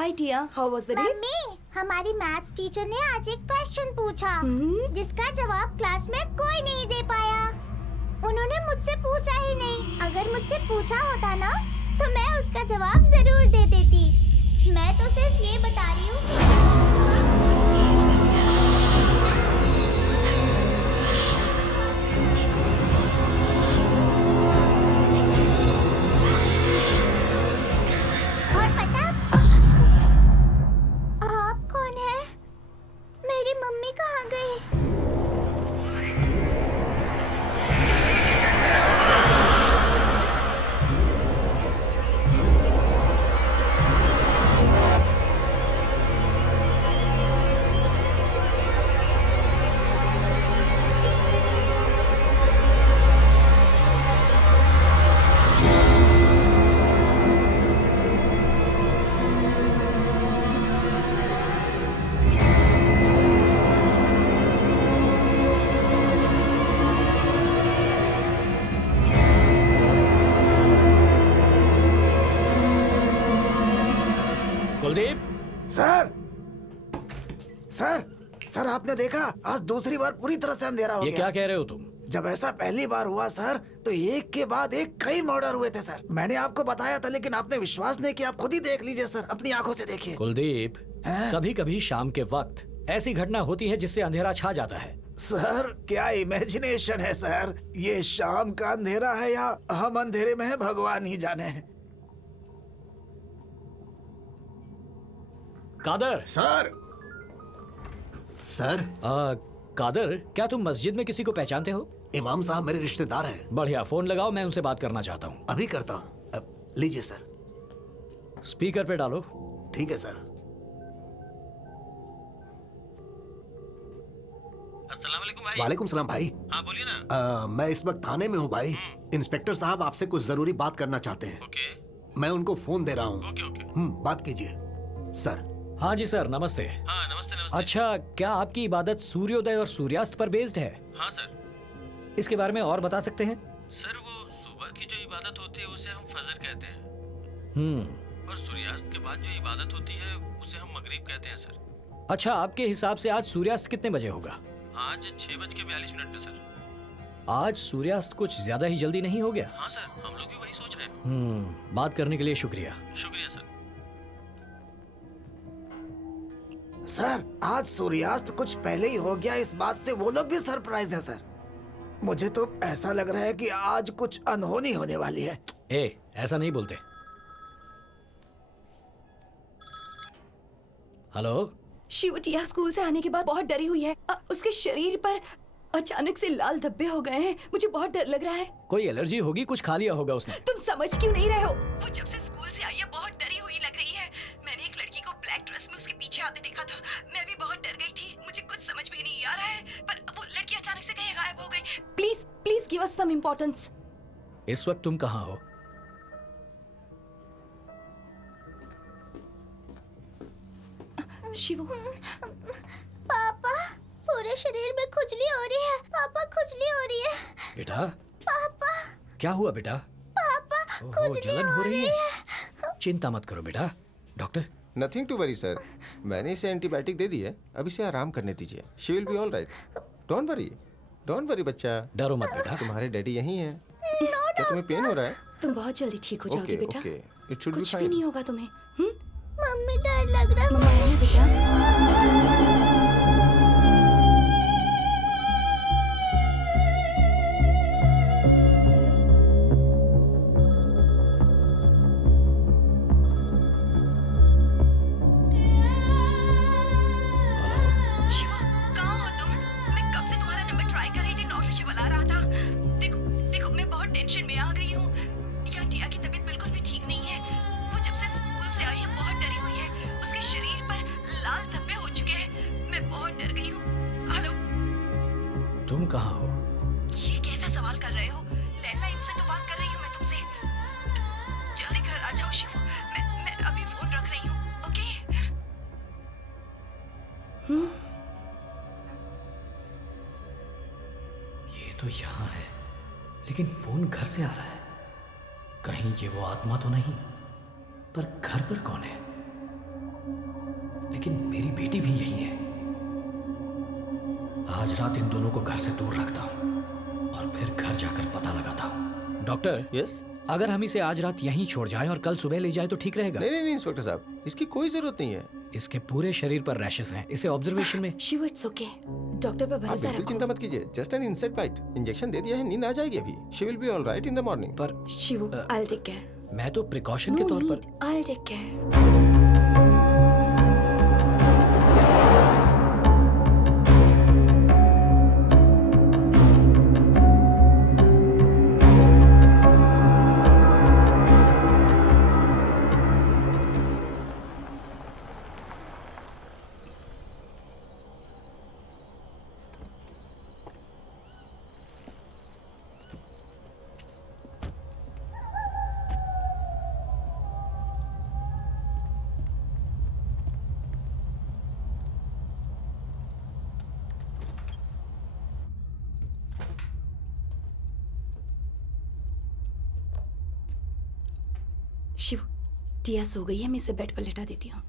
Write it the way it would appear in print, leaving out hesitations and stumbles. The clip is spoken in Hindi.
Hi Tia, how was the day? Mummy, हमारी मैथ्स टीचर ने आज एक क्वेश्चन पूछा जिसका जवाब क्लास में कोई नहीं दे पाया। उन्होंने मुझसे पूछा ही नहीं। अगर मुझसे पूछा होता ना तो मैं उसका जवाब जरूर दे देती। मैं तो सिर्फ ये बता रही हूँ। सर आपने देखा, आज दूसरी बार पूरी तरह से अंधेरा हो गया। ये क्या कह रहे हो तुम? जब ऐसा पहली बार हुआ सर, तो एक के बाद एक कई मर्डर हुए थे सर। मैंने आपको बताया था लेकिन आपने विश्वास नहीं किया। आप खुद ही देख लीजिए सर, अपनी आंखों से देखिए। कुलदीप, कभी कभी शाम के वक्त ऐसी घटना होती है जिससे अंधेरा छा जाता है। सर क्या इमेजिनेशन है सर, ये शाम का अंधेरा है या हम अंधेरे में है भगवान ही जाने। कादर सर कादर, क्या तुम मस्जिद में किसी को पहचानते हो? इमाम साहब मेरे रिश्तेदार हैं। बढ़िया, फोन लगाओ, मैं उनसे बात करना चाहता हूँ। अभी करता हूँ। लीजिए सर। स्पीकर पे डालो। ठीक है सर। अस्सलाम वालेकुम भाई। वालेकुम सलाम भाई। हाँ बोलिए ना। मैं इस वक्त थाने में हूँ भाई। इंस्पेक्टर साहब आपसे कुछ जरूरी बात करना चाहते हैं। ओके। मैं उनको फोन दे रहा हूँ। Okay okay. बात कीजिए सर। हाँ जी सर, नमस्ते। हाँ नमस्ते नमस्ते। अच्छा, क्या आपकी इबादत सूर्योदय और सूर्यास्त पर बेस्ड है? हाँ सर। इसके बारे में और बता सकते हैं? सर वो सुबह की जो इबादत होती है उसे हम फजर कहते हैं। और सूर्यास्त के बाद जो इबादत होती है उसे हम मगरिब कहते हैं सर। अच्छा, आपके हिसाब से आज सूर्यास्त कितने बजे होगा? आज 6:42 पे सर। आज सूर्यास्त कुछ ज्यादा ही जल्दी नहीं हो गया? हाँ सर, हम लोग भी वही सोच रहे हैं। बात करने के लिए शुक्रिया। शुक्रिया सर। सर आज सूर्यास्त कुछ पहले ही हो गया, इस बात से वो लोग भी सरप्राइज हैं सर। मुझे तो ऐसा लग रहा है कि आज कुछ अनहोनी होने वाली है। ऐसा नहीं बोलते। हेलो शिव, टिया स्कूल से आने के बाद बहुत डरी हुई है। उसके शरीर पर अचानक से लाल धब्बे हो गए हैं। मुझे बहुत डर लग रहा है। कोई एलर्जी होगी, कुछ खा लिया होगा उसने। तुम समझ क्यों नहीं रहे हो? वो जब से स्कूल से आई है बहुत डरी हुई लग रही है। मैंने एक लड़की को ब्लैक ड्रेस में उसके पीछे आते देखा था। मैं भी बहुत डर गई थी। मुझे कुछ समझ में नहीं आ रहा है, पर वो लड़की अचानक से कहीं गायब हो गई। Please please give us some importance. इस वक्त तुम कहाँ हो? शिवू। पापा, पूरे शरीर में खुजली हो रही है। पापा खुजली हो रही है। बेटा पापा। क्या हुआ बेटा? पापा खुजली जलन हो रही है। चिंता मत करो बेटा, doctor. Nothing to worry sir, मैंने इसे एंटीबायोटिक दे दी है, अब इसे आराम करने दीजिए। She will be all right. Don't worry बच्चा। डरो मत बेटा। तुम्हारे डैडी यहीं हैं। क्या तुम्हें पेन हो रहा है? तुम बहुत जल्दी ठीक हो जाओगे बेटा। ओके, इट शुड बी कुछ भी फाइन। नहीं होगा तुम्हें। मम्मी डर लग रहा है। मम्मा आई है बेटा। तुम कहाँ हो? ये कैसा सवाल कर रहे हो? लैंडलाइन से तो बात कर रही हूँ मैं तुमसे। जल्दी घर आ जाओ शिवू। मैं अभी फोन रख रही हूँ। ओके? ये तो यहाँ है, लेकिन फोन घर से आ रहा है। कहीं ये वो आत्मा तो नहीं? पर घर पर कौन है? लेकिन मेरी बेटी भी यही है। आज रात इन दोनों को घर से दूर रखता हूं और फिर घर जाकर पता लगाता हूं। Doctor, yes. अगर हम इसे आज रात यहीं छोड़ जाएं और कल सुबह ले जाए तो ठीक रहेगा? नहीं नहीं नहीं इंस्पेक्टर साहब, इसकी कोई जरूरत नहीं है। इसके पूरे शरीर पर रैशेस हैं। इसे ऑब्जर्वेशन में। Shiv, it's okay. डॉक्टर पर आप भरोसा बिल्कुल रखो। चिंता मत कीजिए, just an insect bite. Injection दे दिया है, नींद आ जाएगी अभी। She will be all right in the morning. पर Shiv, I will take care. मैं तो प्रिकॉशन के तौर पर। I will take care. Shiv, Tia सो गई है, मैं इसे बेड पर लेटा देती हूँ।